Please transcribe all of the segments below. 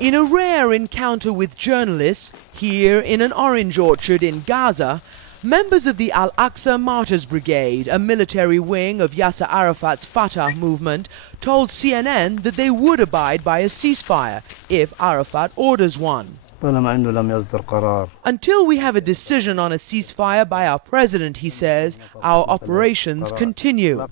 In a rare encounter with journalists here in an orange orchard in Gaza, members of the Al-Aqsa Martyrs Brigade, a military wing of Yasser Arafat's Fatah movement, told CNN that they would abide by a ceasefire if Arafat orders one. Until we have a decision on a ceasefire by our president, he says, our operations continue.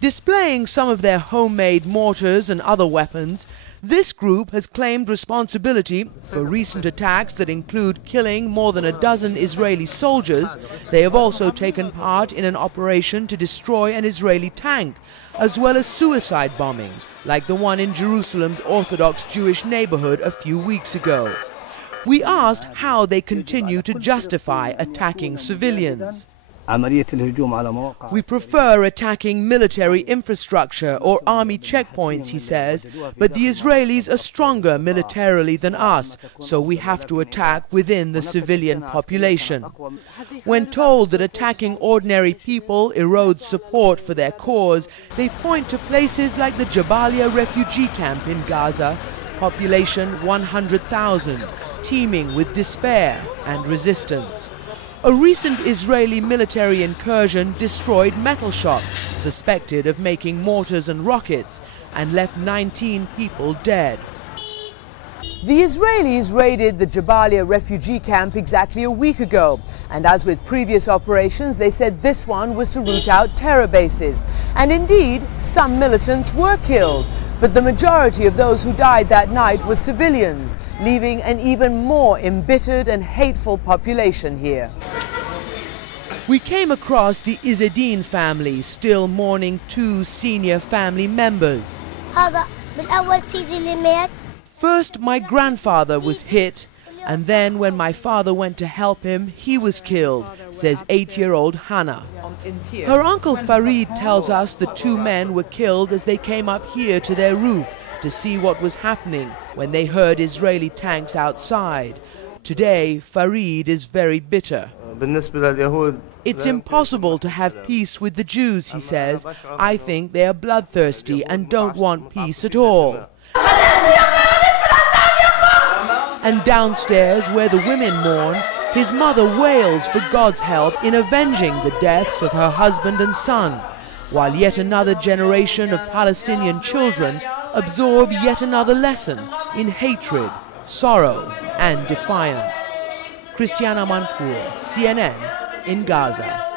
Displaying some of their homemade mortars and other weapons, this group has claimed responsibility for recent attacks that include killing more than a dozen Israeli soldiers. They have also taken part in an operation to destroy an Israeli tank, as well as suicide bombings, like the one in Jerusalem's Orthodox Jewish neighborhood a few weeks ago. We asked how they continue to justify attacking civilians. We prefer attacking military infrastructure or army checkpoints, he says, but the Israelis are stronger militarily than us, so we have to attack within the civilian population. When told that attacking ordinary people erodes support for their cause, they point to places like the Jabailyya refugee camp in Gaza, population 100,000, teeming with despair and resistance. A recent Israeli military incursion destroyed metal shops suspected of making mortars and rockets and left 19 people dead. The Israelis raided the Jabailyya refugee camp exactly a week ago, and as with previous operations, they said this one was to root out terror bases. And indeed, some militants were killed, but the majority of those who died that night were civilians, leaving an even more embittered and hateful population here. We came across the Izzeddin family, still mourning two senior family members. First, my grandfather was hit, and then when my father went to help him, he was killed, says 8-year-old Hannah. Her uncle Farid tells us the two men were killed as they came up here to their roof to see what was happening when they heard Israeli tanks outside. Today, Farid is very bitter. It's impossible to have peace with the Jews, he says. I think they are bloodthirsty and don't want peace at all. And downstairs, where the women mourn, his mother wails for God's help in avenging the deaths of her husband and son, while yet another generation of Palestinian children absorb yet another lesson in hatred, sorrow and defiance. Christiana Manpour, CNN in Gaza.